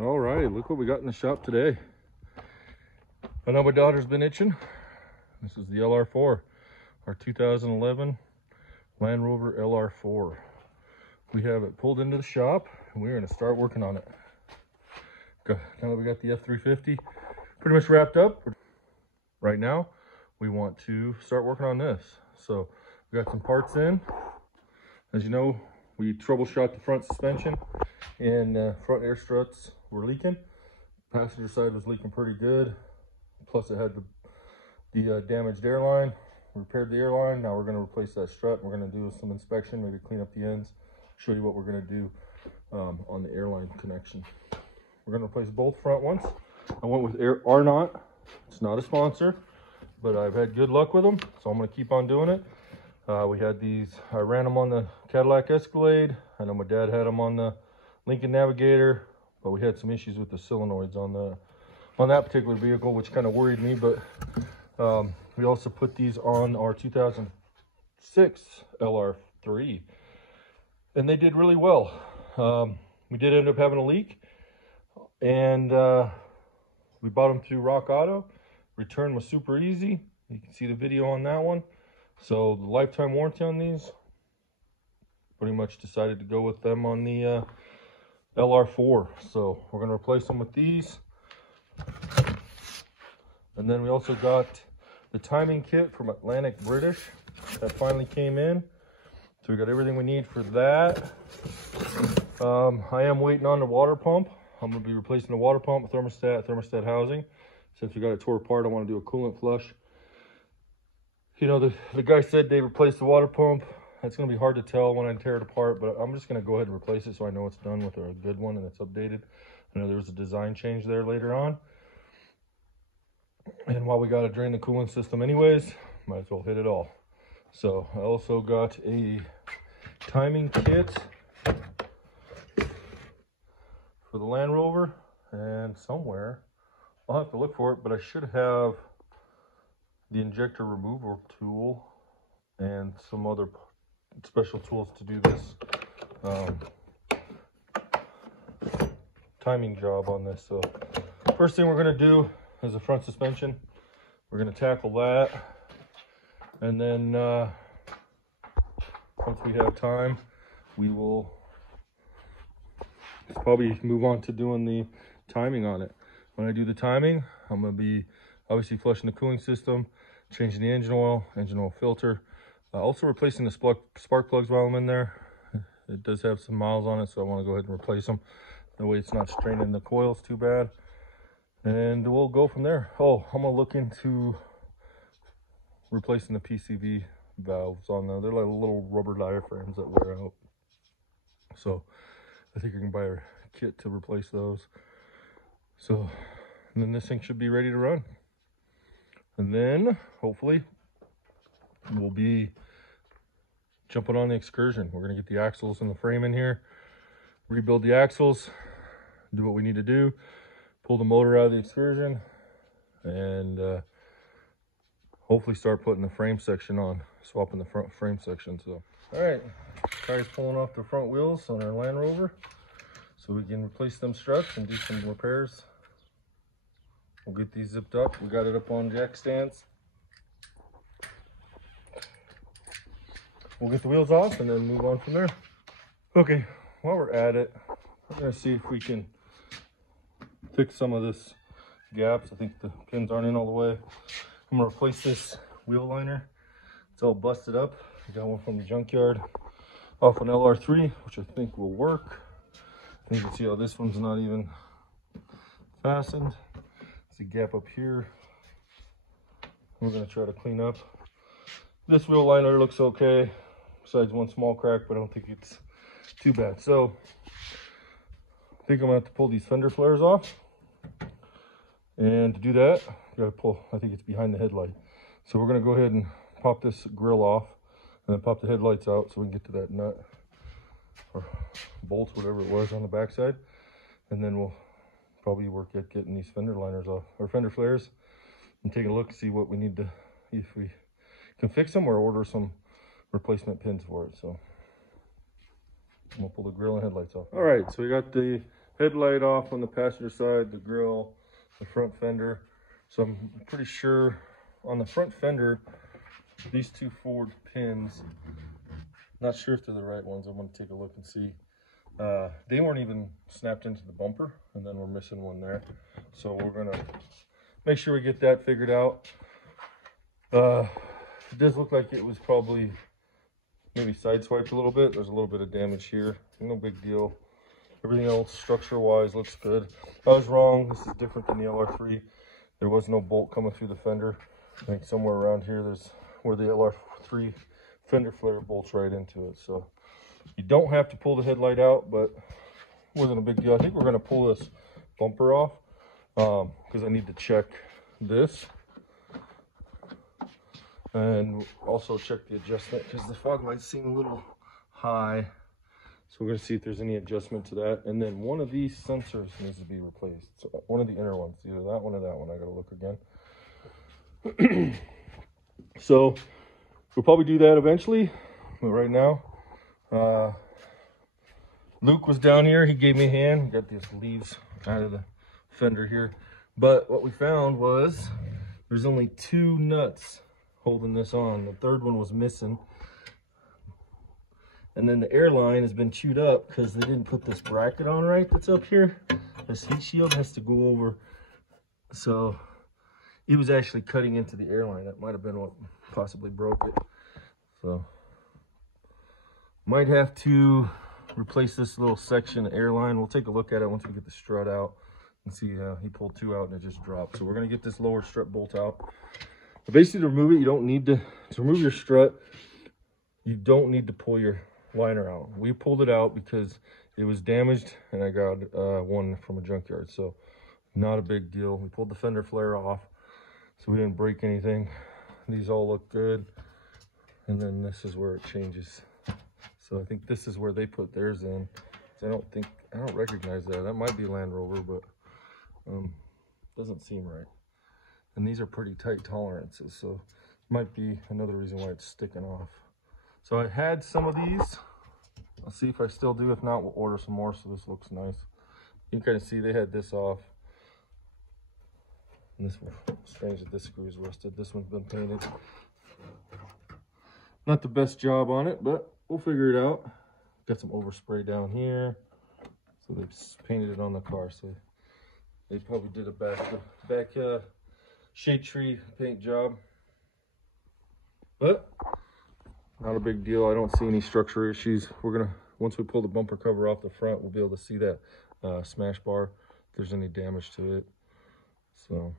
All right, look what we got in the shop today. I know my daughter's been itching. This is the LR4, our 2011 Land Rover LR4. We have it pulled into the shop and we're gonna start working on it. Now that we got the F350 pretty much wrapped up, right now we want to start working on this. So we got some parts in. As you know, we troubleshot the front suspension and front air struts were leaking. Passenger side was leaking pretty good. Plus it had the damaged airline. We repaired the airline. Now we're going to replace that strut. We're going to do some inspection, maybe clean up the ends, show you what we're going to do on the airline connection. We're going to replace both front ones. I went with Arnott. It's not a sponsor, but I've had good luck with them, so I'm going to keep on doing it. We had these, I ran them on the Cadillac Escalade. I know my dad had them on the Lincoln Navigator, but we had some issues with the solenoids on that particular vehicle, which kind of worried me. But we also put these on our 2006 LR3, and they did really well. We did end up having a leak, and we bought them through Rock Auto. Return was super easy. You can see the video on that one. So the lifetime warranty on these, pretty much decided to go with them on the LR4. So we're going to replace them with these. And then we also got the timing kit from Atlantic British that finally came in. So we got everything we need for that. I am waiting on the water pump. I'm going to be replacing the water pump, thermostat housing. Since we got it tore apart, I want to do a coolant flush. You know, the guy said they replaced the water pump. It's going to be hard to tell when I tear it apart, but I'm just going to go ahead and replace it so I know it's done with a good one and it's updated. I know there was a design change there later on. And while we got to drain the coolant system anyways, might as well hit it all. So I also got a timing kit for the Land Rover, and somewhere, I'll have to look for it, but I should have the injector removal tool and some other special tools to do this timing job on this. So first thing we're going to do is the front suspension. We're going to tackle that, and then once we have time, we will probably move on to doing the timing on it. When I do the timing, I'm going to be obviously flushing the cooling system, changing the engine oil filter, also replacing the spark plugs while I'm in there. It does have some miles on it, so I want to go ahead and replace them. That way it's not straining the coils too bad. And we'll go from there. Oh, I'm going to look into replacing the PCV valves on there. They're like little rubber diaphragms that wear out. So I think you can buy a kit to replace those. So, and then this thing should be ready to run. And then hopefully we'll be jumping on the excursion. We're going to get the axles and the frame in here, rebuild the axles, do what we need to do, pull the motor out of the excursion, and hopefully start putting the frame section on, swapping the front frame section. So, all right, guys, pulling off the front wheels on our Land Rover so we can replace them struts and do some repairs. We'll get these zipped up. We got it up on jack stands. We'll get the wheels off and then move on from there. Okay, while we're at it, we're gonna see if we can fix some of this gaps. I think the pins aren't in all the way. I'm gonna replace this wheel liner. It's all busted up. I got one from the junkyard off an LR3, which I think will work. You can see how this one's not even fastened. There's a gap up here. We're gonna try to clean up. This wheel liner looks okay, besides one small crack, but I don't think it's too bad. So I think I'm gonna have to pull these fender flares off. And to do that, I gotta pull, I think it's behind the headlight. So we're gonna go ahead and pop this grill off and then pop the headlights out so we can get to that nut or bolts, whatever it was on the backside. And then we'll probably work at getting these fender liners off, or fender flares, and take a look, see what we need to, if we can fix them or order some replacement pins for it. So I'm gonna pull the grill and headlights off. All right, so we got the headlight off on the passenger side, the grill, the front fender. So I'm pretty sure on the front fender, these two forward pins, not sure if they're the right ones. I'm going to take a look and see. They weren't even snapped into the bumper, and then we're missing one there. So we're going to make sure we get that figured out. It does look like it was probably maybe sideswiped a little bit. There's a little bit of damage here. No big deal. Everything else structure-wise looks good. I was wrong. This is different than the LR3. There was no bolt coming through the fender. I think somewhere around here, there's where the LR3 fender flare bolts right into it. So you don't have to pull the headlight out, but it wasn't a big deal. I think we're going to pull this bumper off because I need to check this. And also check the adjustment because the fog lights seem a little high. So we're going to see if there's any adjustment to that. And then one of these sensors needs to be replaced. So one of the inner ones, either that one or that one. I got to look again. So we'll probably do that eventually. But right now, Luke was down here. He gave me a hand. We got these leaves out of the fender here. But what we found was there's only 2 nuts holding this on. The third one was missing. And then the airline has been chewed up because they didn't put this bracket on right that's up here. This heat shield has to go over. So it was actually cutting into the airline. That might have been what possibly broke it. So might have to replace this little section of airline. We'll take a look at it once we get the strut out and see. He pulled 2 out and it just dropped. So we're going to get this lower strut bolt out. But basically to remove it, you don't need to remove your strut, you don't need to pull your liner out. We pulled it out because it was damaged and I got one from a junkyard. So not a big deal. We pulled the fender flare off so we didn't break anything. These all look good. And then this is where it changes. So I think this is where they put theirs in. So I don't recognize that. That might be Land Rover, but doesn't seem right. And these are pretty tight tolerances, so might be another reason why it's sticking off. So I had some of these. I'll see if I still do. If not, we'll order some more so this looks nice. You can kind of see they had this off. And this one, strange that this screw is rusted. This one's been painted. Not the best job on it, but we'll figure it out. Got some overspray down here. So they've painted it on the car. So they probably did a back shade tree paint job. But not a big deal. I don't see any structure issues. We're gonna, once we pull the bumper cover off the front, we'll be able to see that smash bar if there's any damage to it. So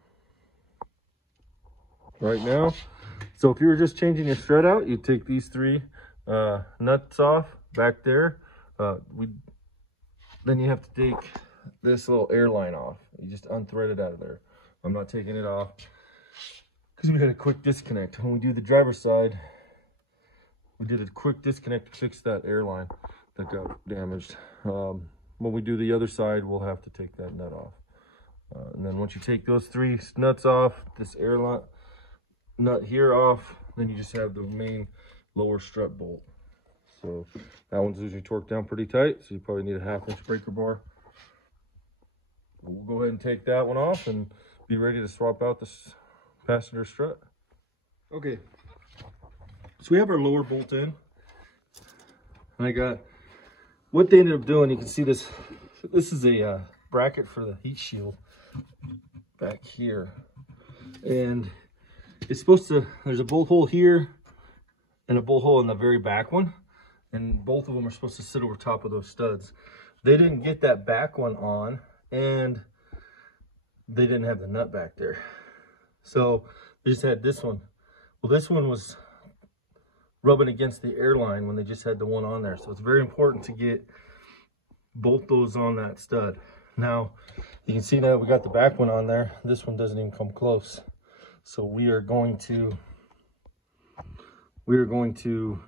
right now, so if you were just changing your strut out, you take these 3 nuts off back there. Then you have to take this little airline off. You just unthread it out of there. I'm not taking it off because we had a quick disconnect. When we do the driver's side, we did a quick disconnect to fix that airline that got damaged. When we do the other side, we'll have to take that nut off. And then once you take those 3 nuts off, this airline nut here off, then you just have the main lower strut bolt. So that one's usually torqued down pretty tight, so you probably need a 1/2-inch breaker bar. We'll go ahead and take that one off and be ready to swap out this passenger strut. Okay, so we have our lower bolt in. And I got, what they ended up doing, you can see this, this is a bracket for the heat shield back here. And it's supposed to, there's a bolt hole here and a bolt hole in the very back one. And both of them are supposed to sit over top of those studs. They didn't get that back one on, and they didn't have the nut back there. So they just had this one. Well, this one was rubbing against the airline when they just had the one on there. So it's very important to get both those on that stud. Now, you can see now we got the back one on there. This one doesn't even come close. So we are going to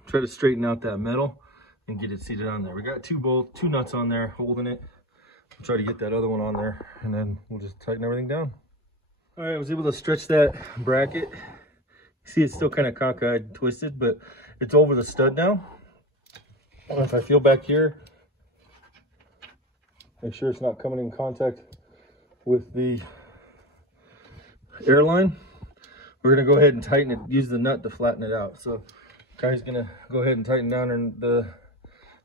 try to straighten out that metal and get it seated on there. We got 2 nuts on there holding it. We'll try to get that other one on there, and then we'll just tighten everything down. All right, I was able to stretch that bracket. You see it's still kind of cockeyed and twisted, but it's over the stud now. And if I feel back here, Make sure it's not coming in contact with the airline. We're gonna go ahead and tighten it, use the nut to flatten it out. So Kai's gonna go ahead and tighten down the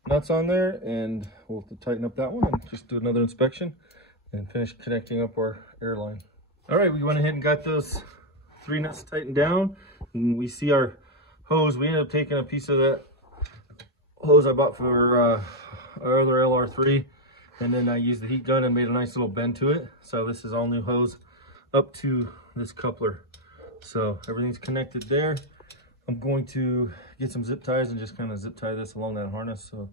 nuts on there, and we'll have to tighten up that one and just do another inspection and finish connecting up our airline. All right, we went ahead and got those 3 nuts tightened down, and we see our hose. We ended up taking a piece of that hose I bought for our other LR3, and then I used the heat gun and made a nice little bend to it. So this is all new hose up to this coupler. So everything's connected there. I'm going to get some zip ties and just kind of zip tie this along that harness so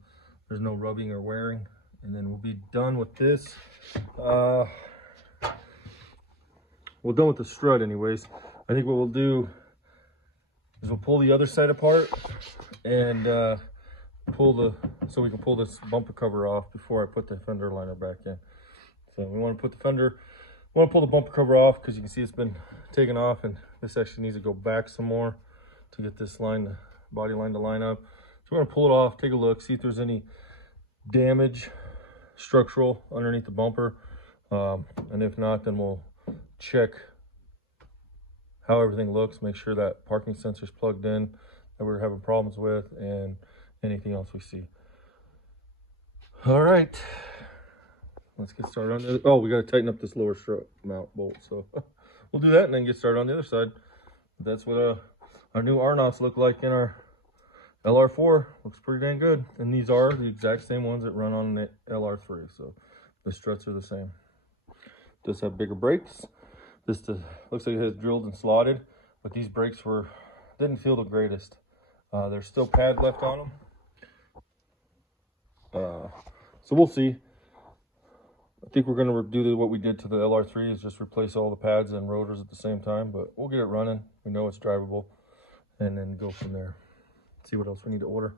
there's no rubbing or wearing, and then we'll be done with this. We're done with the strut anyways. I think what we'll do is we'll pull the other side apart and so we can pull this bumper cover off before I put the fender liner back in. So we want to pull the bumper cover off because you can see it's been taken off, and this actually needs to go back some more to get this body line to line up. So we're gonna pull it off, take a look, see if there's any damage structural underneath the bumper, and if not, then we'll check how everything looks, make sure that parking sensor's plugged in that we're having problems with, and anything else we see. All right, let's get started on the other. Oh, we got to tighten up this lower strut mount bolt, so we'll do that and then get started on the other side. That's what our new Arnotts look like in our LR4. Looks pretty dang good, and these are the exact same ones that run on the LR3, so the struts are the same. Does have bigger brakes. This looks like it has drilled and slotted, but these brakes didn't feel the greatest. There's still pad left on them. So we'll see. I think we're going to do what we did to the LR3, is just replace all the pads and rotors at the same time, but we'll get it running. We know it's drivable, and then go from there. See what else we need to order.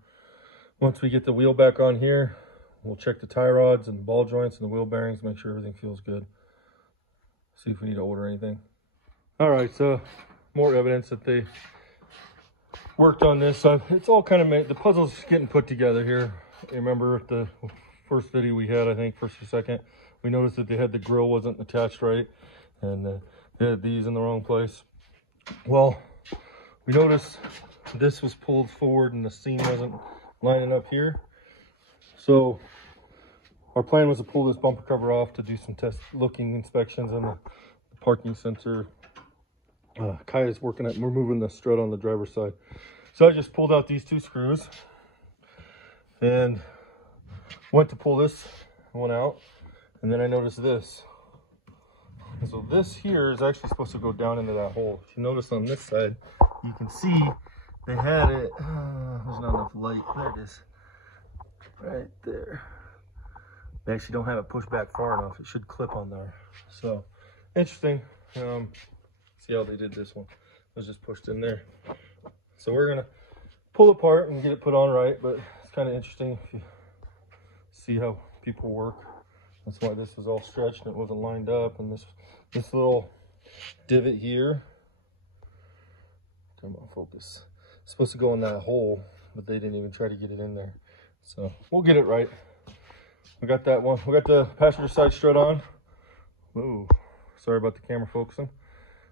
Once we get the wheel back on here, we'll check the tie rods and the ball joints and the wheel bearings, make sure everything feels good. See if we need to order anything. All right, so more evidence that they worked on this. It's all kind of made, the puzzle's getting put together here. Remember the first video we had, I think, first or second, we noticed that the grill wasn't attached right, and they had these in the wrong place. Well, we noticed this was pulled forward and the seam wasn't lining up here. So our plan was to pull this bumper cover off to do some looking inspections on the parking sensor. Kai is working at removing the strut on the driver's side. So I just pulled out these 2 screws and went to pull this one out, and then I noticed this. So this here is actually supposed to go down into that hole. If you notice on this side, you can see they had it, there's not enough light, there it is, right there. They actually don't have it pushed back far enough. It should clip on there. So interesting. See how they did this one. It was just pushed in there. So we're gonna pull it apart and get it put on right, but it's kind of interesting if you see how people work. That's why this was all stretched and it wasn't lined up, and this little divot here, come on, focus, it's supposed to go in that hole, but they didn't even try to get it in there. So we'll get it right. We got that one. We got the passenger side strut on. Ooh, sorry about the camera focusing.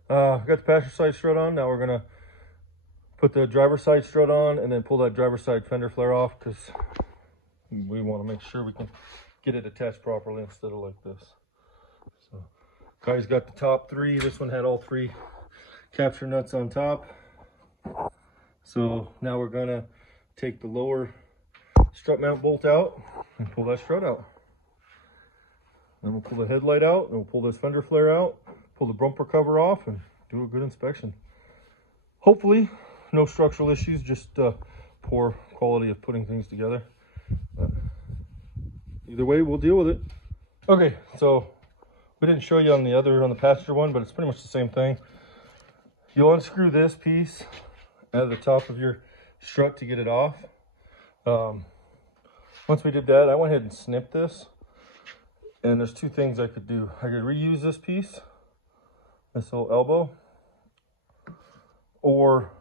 Got the passenger side strut on. Now we're gonna put the driver's side strut on and then pull that driver's side fender flare off, because we want to make sure we can get it attached properly instead of like this. So Kai's got the top 3. This one had all 3 capture nuts on top. So now we're gonna take the lower strut mount bolt out and pull that strut out. Then we'll pull the headlight out, and we'll pull this fender flare out, pull the bumper cover off, and do a good inspection. Hopefully no structural issues, just poor quality of putting things together. Either way, we'll deal with it. Okay, so we didn't show you on the passenger one, but it's pretty much the same thing. You'll unscrew this piece out of the top of your strut to get it off. Once we did that, I went ahead and snipped this, and there's 2 things I could do. I could reuse this piece, this little elbow, or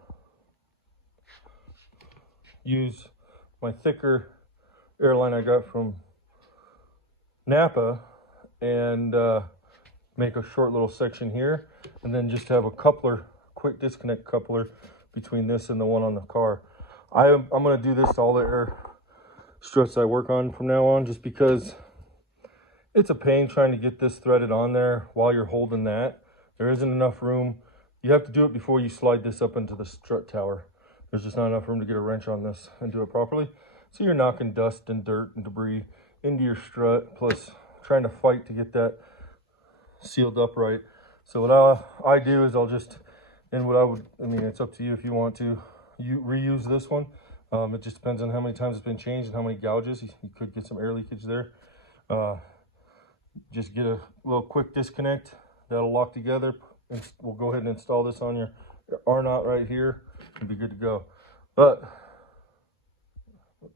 use my thicker airline I got from Napa and make a short little section here, and then just have a coupler, quick disconnect coupler between this and the one on the car. I'm going to do this to all the air struts I work on from now on, just because it's a pain trying to get this threaded on there while you're holding that. There isn't enough room. You have to do it before you slide this up into the strut tower. There's just not enough room to get a wrench on this and do it properly. So you're knocking dust and dirt and debris into your strut, plus trying to fight to get that sealed up right. So what I do is I'll just, and what I mean, it's up to you if you want to reuse this one. It just depends on how many times it's been changed and how many gouges. You could get some air leakage there. Just get a little quick disconnect that'll lock together, and we'll go ahead and install this on your Arnott right here and be good to go. But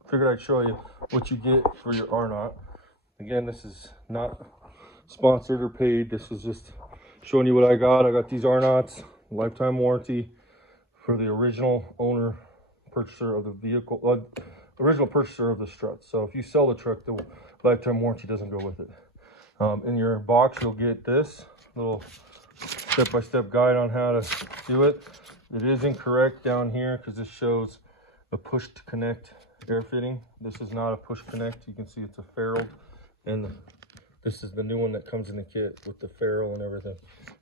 figured I'd show you what you get for your Arnott. Again, this is not sponsored or paid. This is just showing you what I got. I got these Arnotts, lifetime warranty for the original owner, purchaser of the vehicle, original purchaser of the Strut. So if you sell the truck, the lifetime warranty doesn't go with it. In your box, you'll get this little step-by-step guide on how to do it. It is incorrect down here because this shows a push to connect air fitting. This is not a push connect. You can see it's a ferrule, and this is the new one that comes in the kit with the ferrule and everything.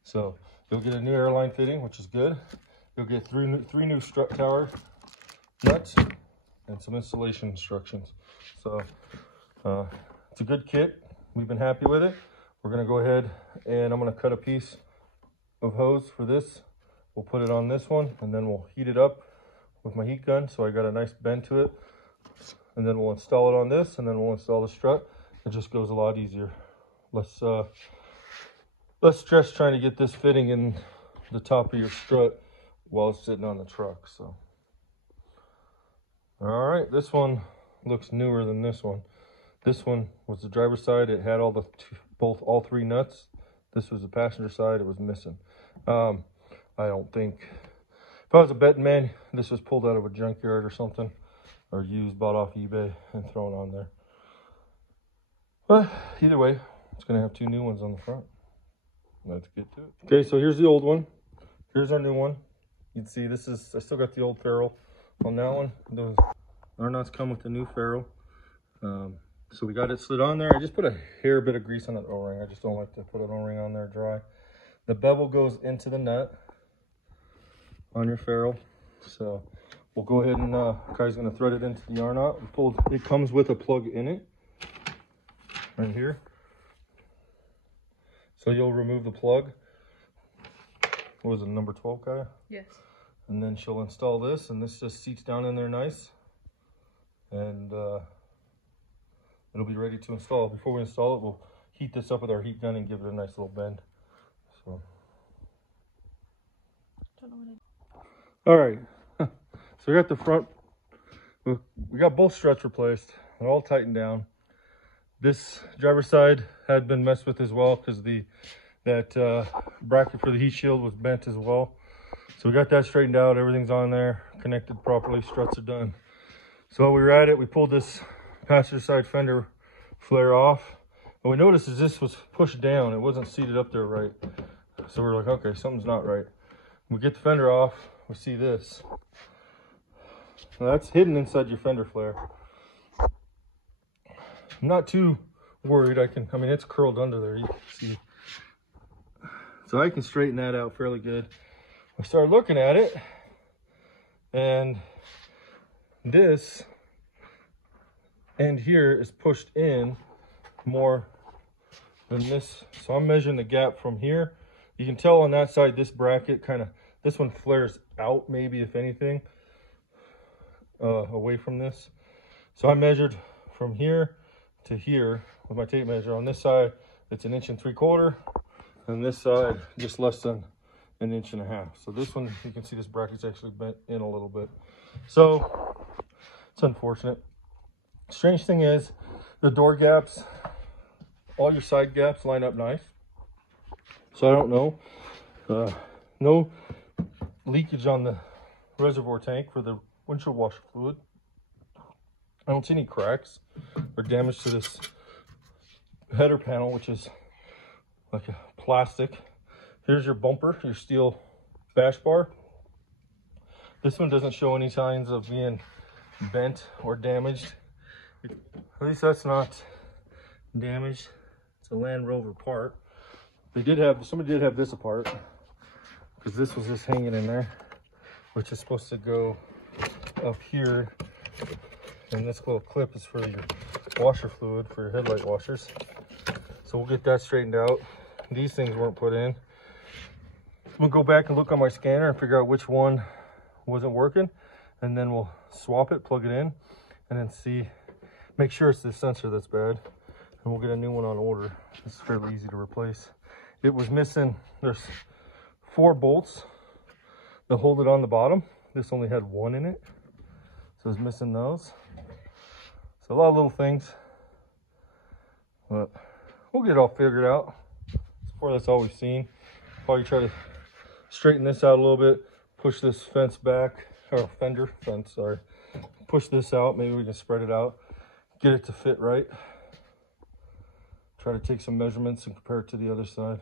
So you'll get a new airline fitting, which is good. You'll get three new strut tower nuts and some installation instructions. So it's a good kit. We've been happy with it. We're going to go ahead and I'm going to cut a piece of hose for this. We'll put it on this one, and then we'll heat it up with my heat gun, so I got a nice bend to it. And then we'll install it on this, and then we'll install the strut. It just goes a lot easier. Less stress trying to get this fitting in the top of your strut while it's sitting on the truck. So all right, this one looks newer than this one. This one was the driver's side. It had all three nuts. This was the passenger side. It was missing. I don't think, if I was a betting man, this was pulled out of a junkyard or something, or used, bought off eBay and thrown on there. But either way, it's going to have two new ones on the front. Let's get to it. Okay, so here's the old one. Here's our new one. You can see this is, I still got the old ferrule on that one. Those Arnotts come with the new ferrule. So we got it slid on there. I just put a hair bit of grease on that O-ring. I just don't like to put an O-ring on there dry. The bevel goes into the nut on your ferrule. So we'll go ahead and Kai's gonna thread it into the Arnott. It comes with a plug in it right here. So you'll remove the plug. What was it, number 12, Kai? Yes. And then she'll install this, and this just seats down in there nice. And it'll be ready to install. Before we install it, we'll heat this up with our heat gun and give it a nice little bend. So. All right, so we got the front. We got both struts replaced. They're all tightened down. This driver's side had been messed with as well because that bracket for the heat shield was bent as well. So we got that straightened out. Everything's on there, connected properly. Struts are done. So while we were at it, we pulled this passenger side fender flare off. What we noticed is this was pushed down. It wasn't seated up there right. So we're like, okay, something's not right. We get the fender off, we see this. Now that's hidden inside your fender flare. I'm not too worried. I mean, it's curled under there, you can see. So I can straighten that out fairly good. I started looking at it, and this end here is pushed in more than this. So I'm measuring the gap from here. You can tell on that side, this bracket this one flares out, maybe, if anything, away from this. So I measured from here to here with my tape measure. On this side, it's 1 3/4 inches, and this side, just less than 1.5 inches. So this one, you can see this bracket's actually bent in a little bit. So it's unfortunate. Strange thing is, the door gaps, all your side gaps line up nice. So I don't know. No leakage on the reservoir tank for the windshield washer fluid. I don't see any cracks or damage to this header panel, which is like a plastic. Here's your bumper, your steel bash bar. This one doesn't show any signs of being bent or damaged. At least that's not damaged. It's a Land Rover part. Somebody did have this apart, because this was just hanging in there, which is supposed to go up here. And this little clip is for your washer fluid for your headlight washers. So we'll get that straightened out. These things weren't put in. We'll go back and look on my scanner and figure out which one wasn't working, and then we'll swap it, plug it in, and then make sure it's the sensor that's bad, and we'll get a new one on order. It's fairly easy to replace. It was missing, there's 4 bolts that hold it on the bottom. This only had 1 in it, so it's missing those. So a lot of little things, but we'll get it all figured out. So far, that's all we've seen. Probably try to straighten this out a little bit, push this fence back, or fence, sorry. Push this out, maybe we can spread it out, get it to fit right. Try to take some measurements and compare it to the other side.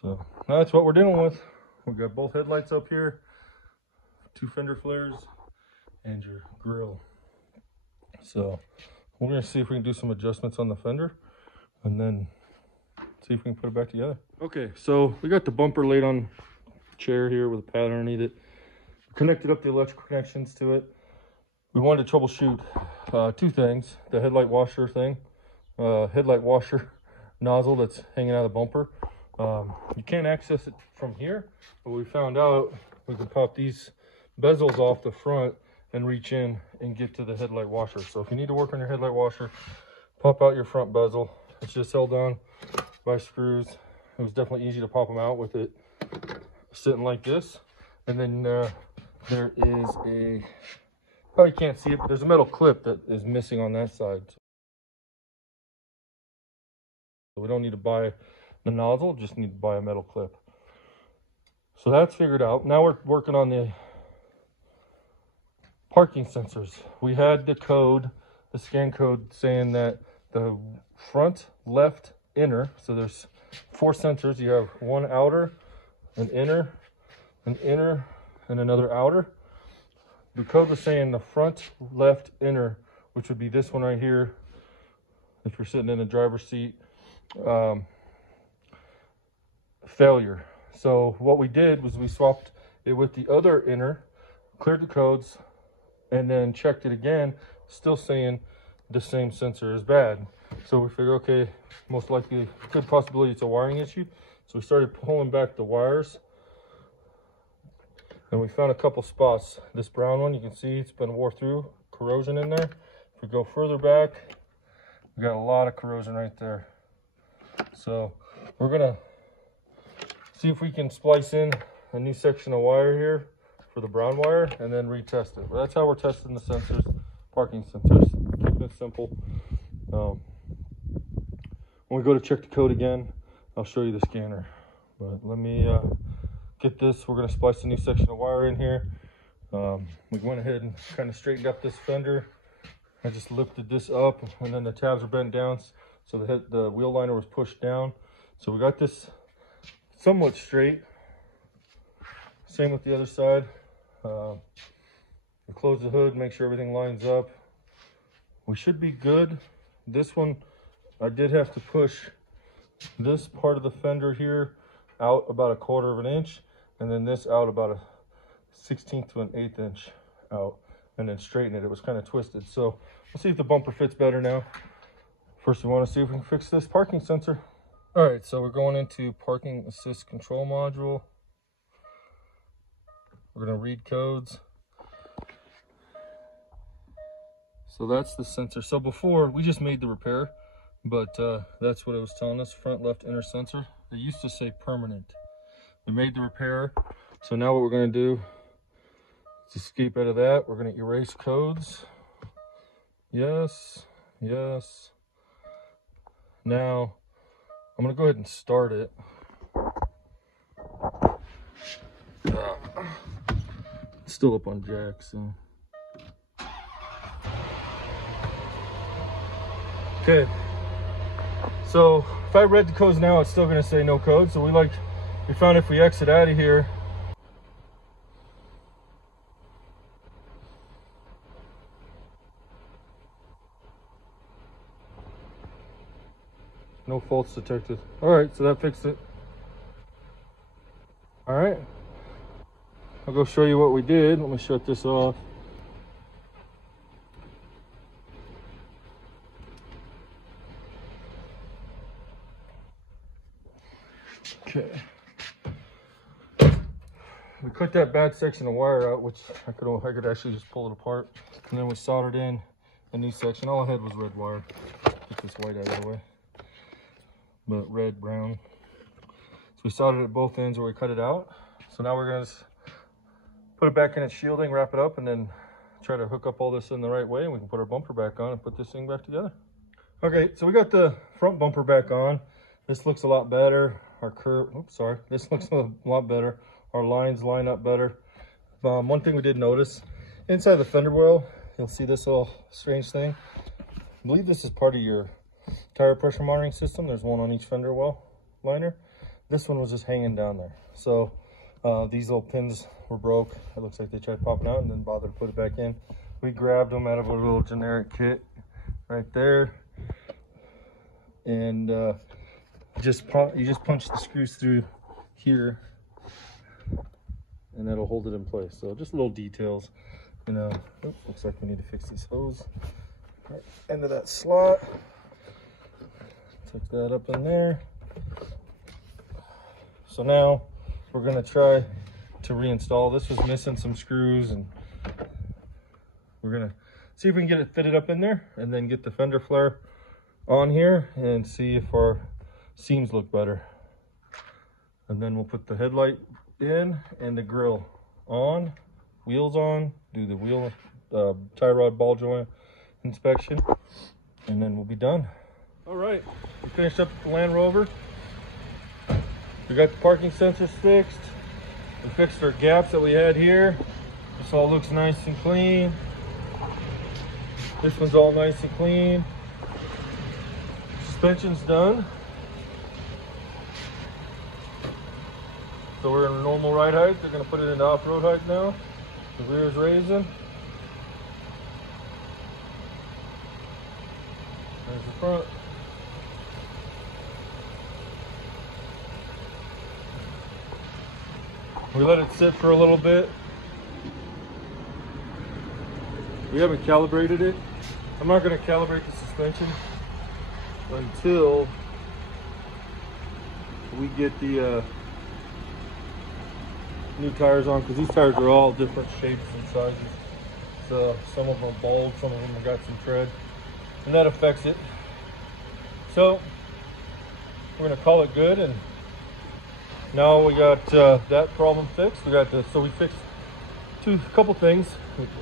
So that's what we're dealing with. We've got both headlights up here, 2 fender flares, and your grill. So we're gonna see if we can do some adjustments on the fender, and then see if we can put it back together. Okay, so we got the bumper laid on the chair here with a pad underneath it. Connected up the electrical connections to it. We wanted to troubleshoot 2 things: the headlight washer thing, headlight washer nozzle that's hanging out of the bumper. You can't access it from here, but we found out we can pop these bezels off the front and reach in and get to the headlight washer. So if you need to work on your headlight washer, pop out your front bezel. It's just held on by screws. It was definitely easy to pop them out with it sitting like this. And then there is a, probably can't see it, but there's a metal clip that is missing on that side. So we don't need to buy the nozzle, just need to buy a metal clip. So that's figured out. Now we're working on the parking sensors. We had the code, the scan code, saying that the front left inner, so there's 4 sensors. You have 1 outer, an inner, and another outer. The code was saying the front left inner, which would be this one right here, if you're sitting in the driver's seat, failure. So what we did was we swapped it with the other inner, cleared the codes, and then checked it again, still saying the same sensor is bad. So we figured, okay, most likely, good possibility it's a wiring issue. So we started pulling back the wires, and we found a couple spots. This brown one, you can see it's been wore through, corrosion in there. If we go further back, we got a lot of corrosion right there. So we're gonna see if we can splice in a new section of wire here for the brown wire, and then retest it. But that's how we're testing the sensors, parking sensors. Keeping it simple. When we go to check the code again, I'll show you the scanner. But let me get this. We're going to splice a new section of wire in here. We went ahead and kind of straightened up this fender. I just lifted this up, and then the tabs are bent down, so the wheel liner was pushed down. So we got this somewhat straight. Same with the other side. We close the hood, make sure everything lines up. We should be good. This one, I did have to push this part of the fender here out about 1/4 of an inch, and then this out about a 1/16 to an 1/8 inch out, and then straighten it. It was kind of twisted. So we'll see if the bumper fits better now. First, we want to see if we can fix this parking sensor. All right, so we're going into parking assist control module. We're going to read codes. So that's the sensor. So before, we just made the repair, but that's what it was telling us, front left inner sensor. It used to say permanent. We made the repair. So now what we're going to do to escape out of that, we're going to erase codes. Yes, yes. Now, I'm going to go ahead and start it. It's still up on jack, so. Okay, So if I read the codes now, it's still going to say no code. So we found if we exit out of here, no faults detected. All right, so that fixed it. All right, I'll go show you what we did. Let me shut this off. Okay. We cut that bad section of wire out, which I could actually just pull it apart, and then we soldered in a new section. All I had was red wire. Get this white out of the way, but red, brown. So we soldered at both ends where we cut it out. So now we're gonna put it back in its shielding, wrap it up, and then try to hook up all this in the right way, and we can put our bumper back on and put this thing back together. Okay, so we got the front bumper back on. This looks a lot better. Our curve, oops, sorry. This looks a lot better. Our lines line up better. One thing we did notice, inside the fender well, you'll see this little strange thing. I believe this is part of your tire pressure monitoring system. There's one on each fender well liner. This one was just hanging down there. So these little pins were broke. It looks like they tried popping out and didn't bother to put it back in. We grabbed them out of a little generic kit right there. And you just punch the screws through here, and that'll hold it in place. So just little details, you know. Oops, looks like we need to fix this hose. Right into that slot. Tuck that up in there. So now we're gonna try to reinstall. This was missing some screws, and we're gonna see if we can get it fitted up in there, and then get the fender flare on here and see if our seams look better. And then we'll put the headlight in and the grill on, wheels on, do the wheel tie rod ball joint inspection, and then we'll be done. All right, we finished up with the Land Rover. We got the parking sensors fixed. We fixed our gaps that we had here. This all looks nice and clean. This one's all nice and clean. Suspension's done. So we're in normal ride height. They're gonna put it into off-road height now. The rear is raising. There's the front. We let it sit for a little bit. We haven't calibrated it. I'm not gonna calibrate the suspension until we get the new tires on, because these tires are all different shapes and sizes. So some of them are bold, some of them have got some tread, and that affects it. So we're gonna call it good, and now we got that problem fixed. We got the, so we fixed a couple things.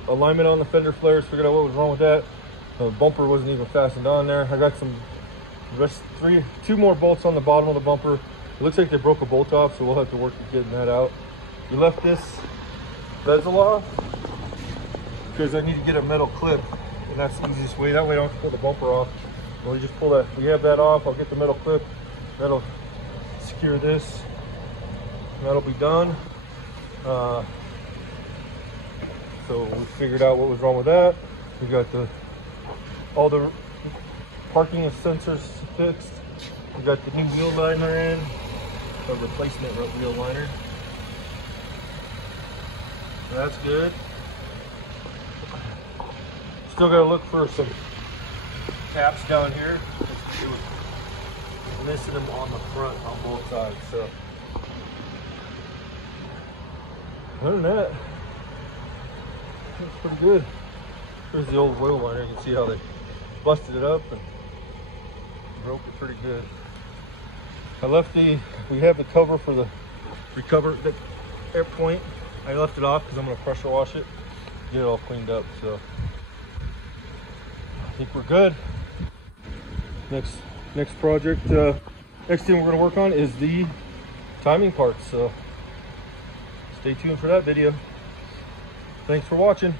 Alignment on the fender flares, figured out what was wrong with that. The bumper wasn't even fastened on there. I got some two more bolts on the bottom of the bumper. It looks like they broke a bolt off, so we'll have to work at getting that out. We left this bezel off because I need to get a metal clip, and that's the easiest way. That way I don't have to pull the bumper off. Well, we just pull that. We have that off. I'll get the metal clip. That'll secure this. And that'll be done. So we figured out what was wrong with that. We got all the parking sensors fixed. We got the new wheel liner in, a replacement wheel liner. So that's good. Still got to look for some taps down here. It was missing them on the front on both sides. So other than that, that's pretty good. Here's the old wheel liner. You can see how they busted it up and broke it pretty good. I left we have the cover for the the air point. I left it off because I'm going to pressure wash it, get it all cleaned up. So I think we're good. Next project, next thing we're going to work on is the timing parts. So stay tuned for that video. Thanks for watching.